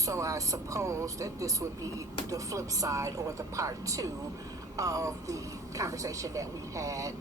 So I suppose that this would be the flip side or the part two of the conversation that we had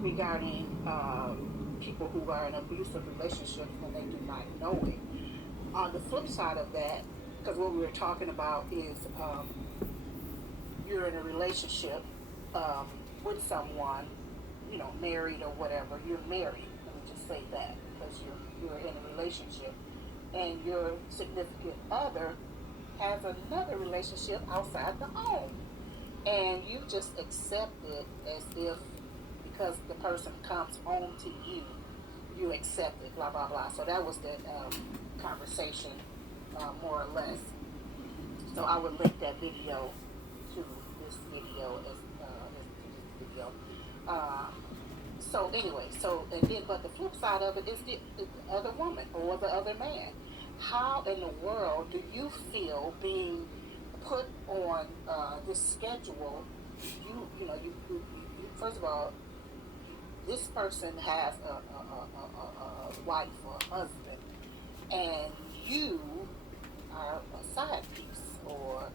regarding people who are in abusive relationships when they do not know it. On the flip side of that, because what we were talking about is you're in a relationship um, with someone, married or whatever. You're married. Let me just say that because you're in a relationship, and your significant other has another relationship outside the home, and you just accept it as if because the person comes home to you, you accept it. Blah blah blah. So that was the conversation, more or less. So I would link that video to this video to this video. Uh, so anyway, and then but the flip side of it is the other woman or the other man. How in the world do you feel being put on this schedule? You first of all, this person has a wife or a husband, and you are a side piece, or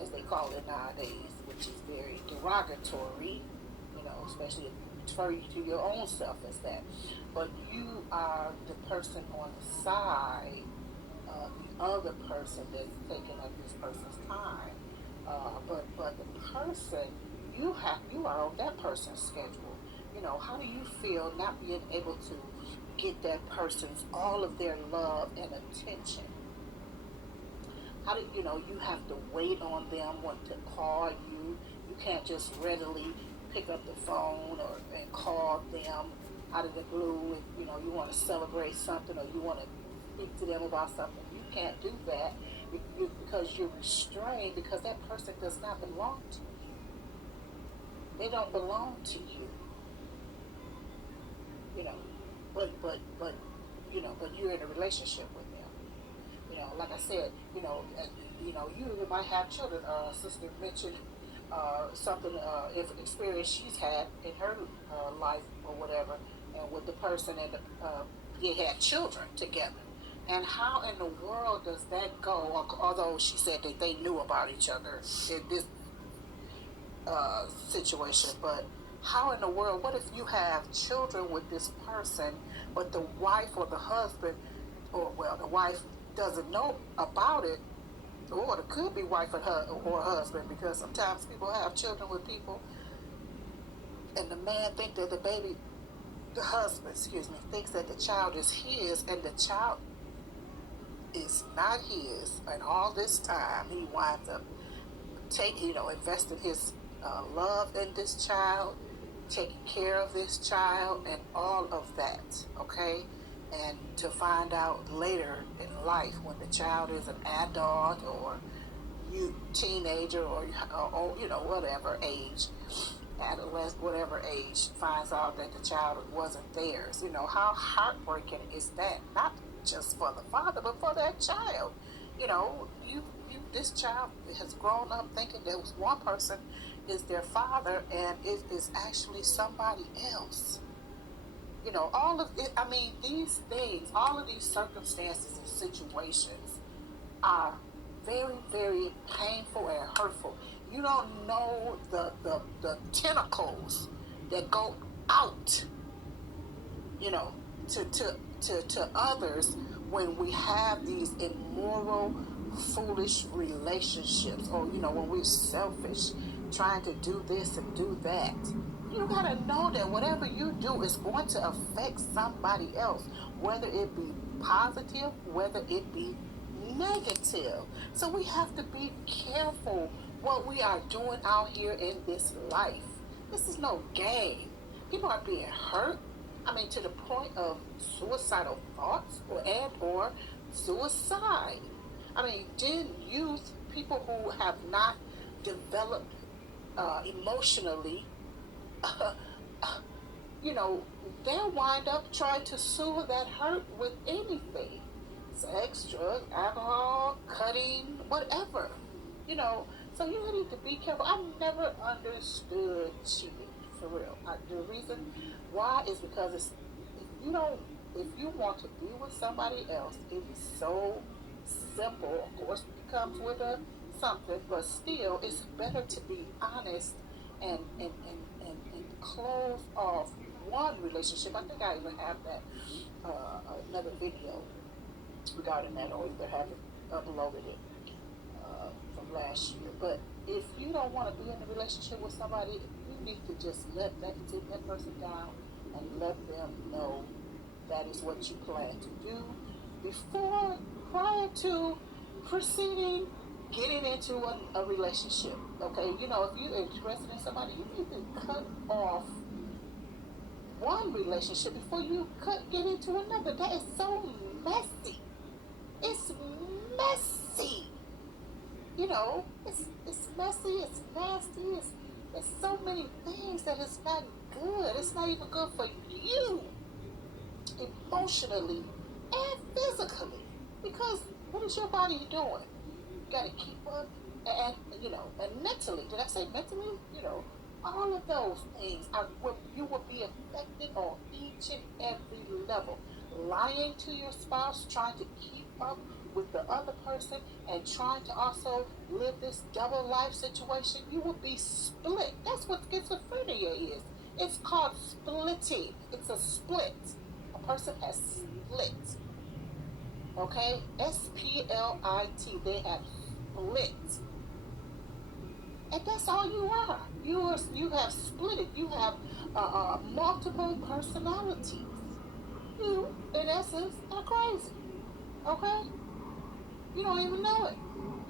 as they call it nowadays, which is very derogatory, especially if you refer to your own self as that. But you are the person on the side of the other person that's taking up this person's time. But the person, you are on that person's schedule. How do you feel not being able to get that person's all of their love and attention? How do you have to wait on them when to call you? You can't just readily pick up the phone and call them out of the blue if you want to celebrate something or you want to speak to them about something. You can't do that because you're restrained because that person does not belong to you. They don't belong to you. But you're in a relationship with them. Like I said, you might have children. Sister mentioned something, if experience she's had in her life or whatever, and with the person, and they had children together. And how in the world does that go? Although she said that they knew about each other in this situation, but how in the world? What if you have children with this person, but the wife or the husband, the wife doesn't know about it, or it could be wife or husband, because sometimes people have children with people, and the man thinks that the husband, thinks that the child is his, and the child is not his, and all this time he winds up investing his love in this child, taking care of this child, and all of that, okay? And to find out later in life when the child is an adult or teenager or whatever age, adolescent, whatever age, finds out that the child wasn't theirs. How heartbreaking is that? Not just for the father, but for that child. This child has grown up thinking there was one person is their father, and it is actually somebody else. All of it. I mean, these things, all of these circumstances and situations are very, very painful and hurtful. You don't know the tentacles that go out, to others when we have these immoral, foolish relationships, or when we're selfish, trying to do this and do that. You gotta know that whatever you do is going to affect somebody else, whether it be positive, whether it be negative. So we have to be careful what we are doing out here in this life. This is no game. People are being hurt. I mean, to the point of suicidal thoughts or suicide. I mean, youth, people who have not developed emotionally, they'll wind up trying to soothe that hurt with anything. Sex, drugs, alcohol, cutting, whatever. So you need to be careful. I never understood cheating, for real. The reason why is because if you don't if you want to be with somebody else, it is so simple. Of course, it comes with a something, but still, it's better to be honest and close off one relationship. I think I even have that another video regarding that, or either haven't uploaded it from last year. But if you don't want to be in a relationship with somebody, you need to just sit that person down and let them know that is what you plan to do prior to proceeding, getting into a relationship. Okay, if you're interested in somebody, you need to cut off one relationship before you get into another. That is so messy. It's messy. It's messy, it's nasty, it's so many things that it's not good. It's not even good for you emotionally and physically. Because what is your body doing? You gotta keep up and mentally. Did I say mentally? All of those things you will be affected on each and every level. Lying to your spouse, trying to keep up with the other person, and trying to also live this double life situation, you will be split. That's what schizophrenia is. It's called splitting. It's a split. A person has split. Okay? SPLIT. They have split. And that's all you are. You have split it. You have multiple personalities. You, in essence, are crazy. Okay? You don't even know it.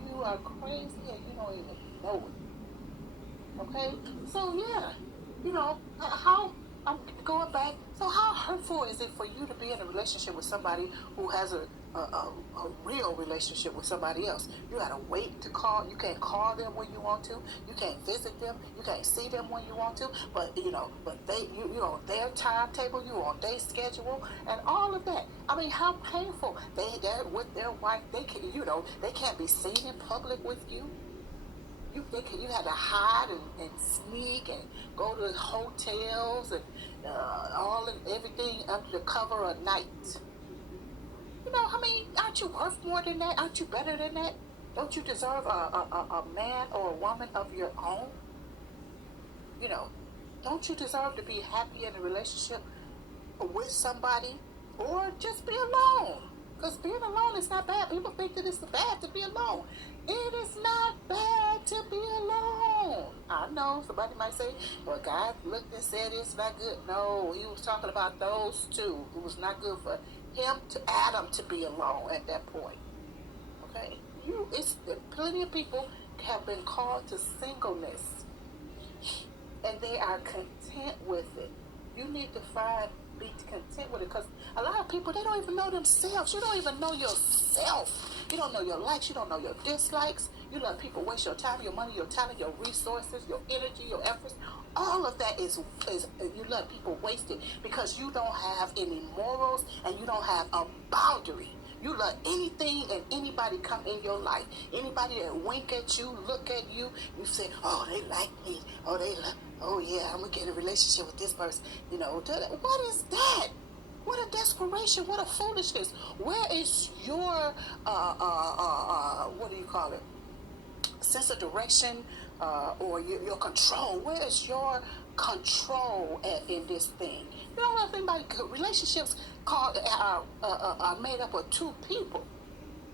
You are crazy and you don't even know it. Okay? So, yeah. How I'm going back. So how hurtful is it for you to be in a relationship with somebody who has a real relationship with somebody else? You gotta wait to call. You can't call them when you want to. You can't visit them. You can't see them when you want to. But you're on their timetable. You're on their schedule, and all of that. I mean, how painful. They're with their wife. They can't be seen in public with you. You had to hide and sneak and go to hotels and everything under the cover of night. Aren't you worth more than that? Aren't you better than that? Don't you deserve a man or a woman of your own? Don't you deserve to be happy in a relationship with somebody, or just be alone? Because being alone is not bad. People think that it's bad to be alone. It is not bad to be alone. I know somebody might say, well, God looked and said it's not good. No, he was talking about those two. It was not good for Adam to be alone at that point. Okay? Plenty of people have been called to singleness, and they are content with it. You need to be content with it, because a lot of people, they don't even know themselves. You don't even know yourself. You don't know your likes. You don't know your dislikes. You let people waste your time, your money, your talent, your resources, your energy, your efforts. All of that is you let people waste it because you don't have any morals and you don't have a boundary. You let anything and anybody come in your life. Anybody that wink at you, look at you, you say, oh, they like me. Oh, yeah, I'm going to get in a relationship with this person. What is that? What a desperation. What a foolishness. Where is your, what do you call it? Sense of direction or your control. Where is your control in this thing? You don't have anybody. Relationships are made up of two people.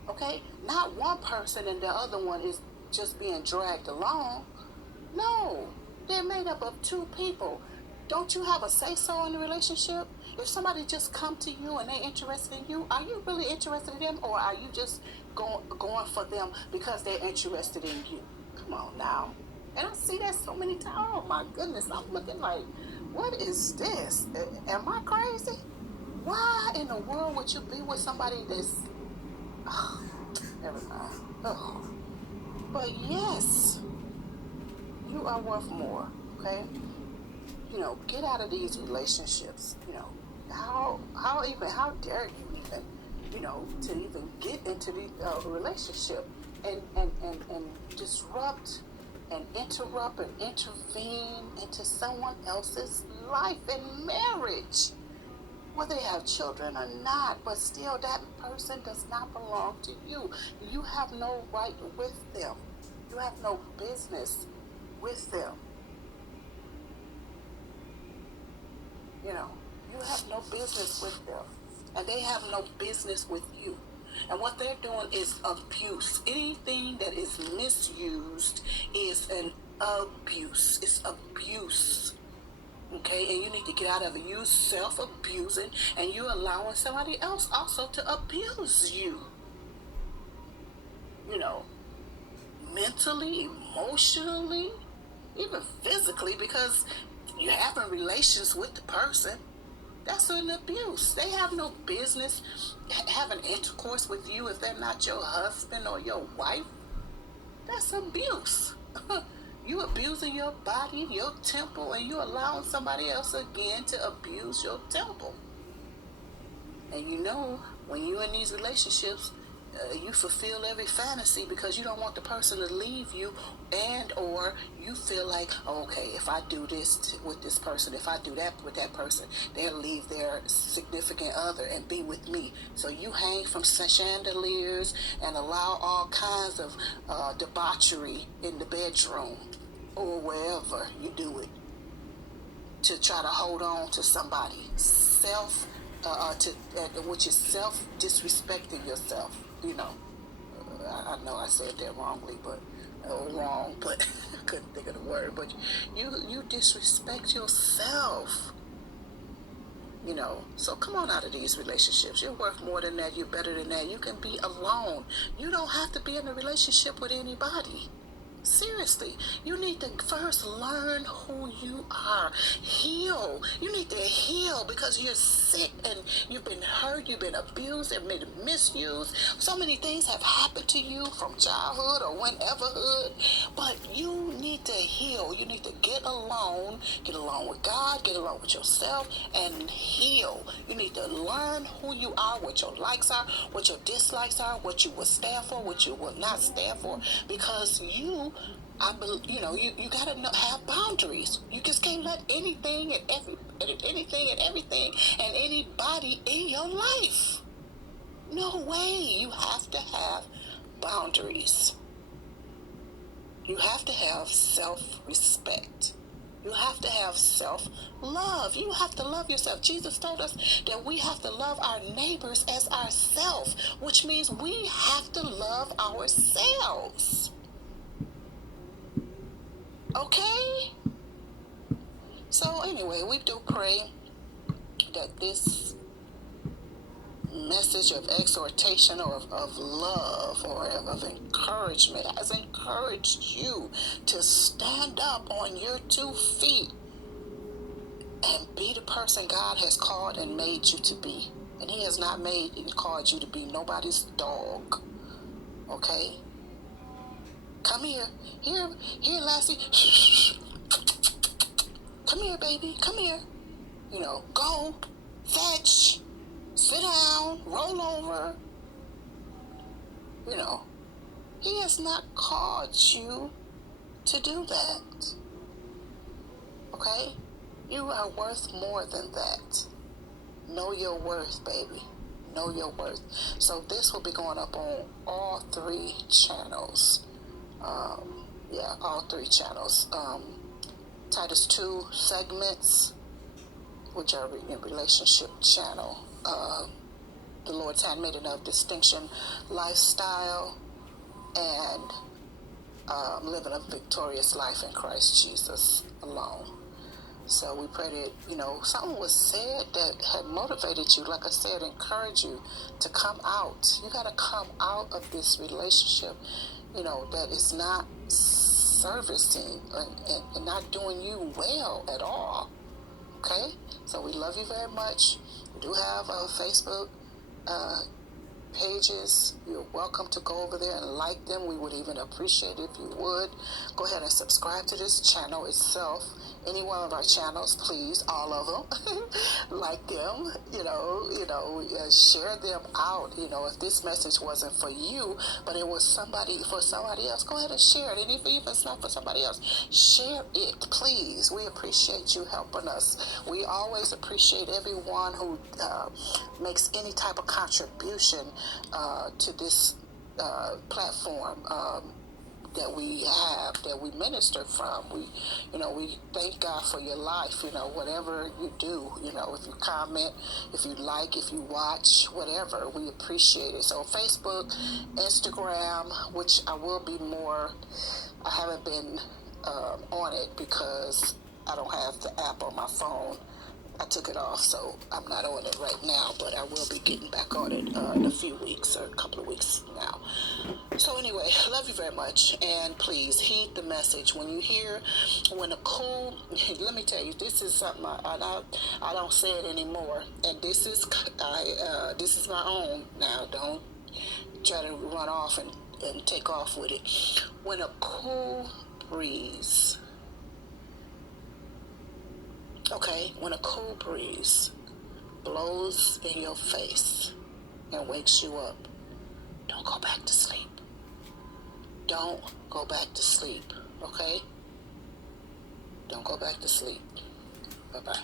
Okay, not one person and the other one is just being dragged along. No, they're made up of two people. Don't you have a say-so in the relationship? If somebody just come to you and they're interested in you, are you really interested in them, or are you just going for them because they're interested in you? Come on now. And I see that so many times. Oh my goodness, I'm looking like, what is this? Am I crazy? Why in the world would you be with somebody that's... Oh, never mind. Oh. But yes, you are worth more, okay? Get out of these relationships. How dare you even, to even get into the relationship and disrupt and interrupt and intervene into someone else's life and marriage. whether they have children or not, but still that person does not belong to you. You have no right with them. You have no business with them. You know, you have no business with them. And they have no business with you. And what they're doing is abuse. Anything that is misused is an abuse. It's abuse. Okay, and you need to get out of it. You self-abusing, and you're allowing somebody else also to abuse you. You know, mentally, emotionally, even physically, because you're having relations with the person. That's an abuse. They have no business having intercourse with you if they're not your husband or your wife. That's abuse. You abusing your body, your temple, and you allowing somebody else again to abuse your temple. And you know, when you're in these relationships, you fulfill every fantasy because you don't want the person to leave you, and or you feel like, oh, okay, if I do this with this person, if I do that with that person, they'll leave their significant other and be with me. So you hang from chandeliers and allow all kinds of debauchery in the bedroom or wherever you do it to try to hold on to somebody. Which is self-disrespecting yourself. You know, I know I said that wrongly, but wrong, but I couldn't think of the word. But you disrespect yourself. You know, so come on out of these relationships. You're worth more than that. You're better than that. You can be alone. You don't have to be in a relationship with anybody. Seriously, you need to first learn who you are. Heal. You need to heal because you're sick and you've been hurt, you've been abused and been misused. So many things have happened to you from childhood or wheneverhood, but you need to heal. You need to get along with God, get along with yourself, and heal. You need to learn who you are, what your likes are, what your dislikes are, what you will stand for, what you will not stand for, because you gotta have boundaries. You just can't let anything and everything and anybody in your life. No way. You have to have boundaries. You have to have self-respect. You have to have self-love. You have to love yourself. Jesus told us that we have to love our neighbors as ourselves, which means we have to love ourselves. Okay? So anyway, we do pray that this message of exhortation or of love or of encouragement has encouraged you to stand up on your 2 feet and be the person God has called and made you to be. And He has not made and called you to be nobody's dog. Okay? Come here. Here, Lassie. Come here, baby. Come here. You know, go, fetch, sit down, roll over. You know, He has not called you to do that. Okay? You are worth more than that. Know your worth, baby. Know your worth. So this will be going up on all 3 channels. All 3 channels. Titus 2 segments, which are in relationship channel. The Lord's Handmaiden of Distinction Lifestyle, and living a victorious life in Christ Jesus alone. So we pray that, something was said that had motivated you, like I said, encourage you to come out. You got to come out of this relationship, that is not servicing and not doing you well at all. Okay? So we love you very much. We do have a Facebook pages. You're welcome to go over there and like them. We would even appreciate it if you would. Go ahead and subscribe to this channel itself. Any one of our channels, please, all of them. Like them, share them out. If this message wasn't for you, but it was for somebody else, go ahead and share it. And if it's not for somebody else, share it, please. We appreciate you helping us. We always appreciate everyone who makes any type of contribution to this platform. That we minister from. We thank God for your life, whatever you do, if you comment, if you like, if you watch, whatever, we appreciate it. So Facebook, Instagram, which I will be more, I haven't been on it because I don't have the app on my phone. I took it off, so I'm not on it right now, but I will be getting back on it in a few weeks or a couple of weeks now. So anyway, love you very much, and please heed the message. When you hear, when a cool, let me tell you, this is something I don't say it anymore, and this is my own now. Don't try to run off and take off with it. When a cool breeze. Okay, when a cool breeze blows in your face and wakes you up, don't go back to sleep. Don't go back to sleep, okay? Don't go back to sleep. Bye-bye.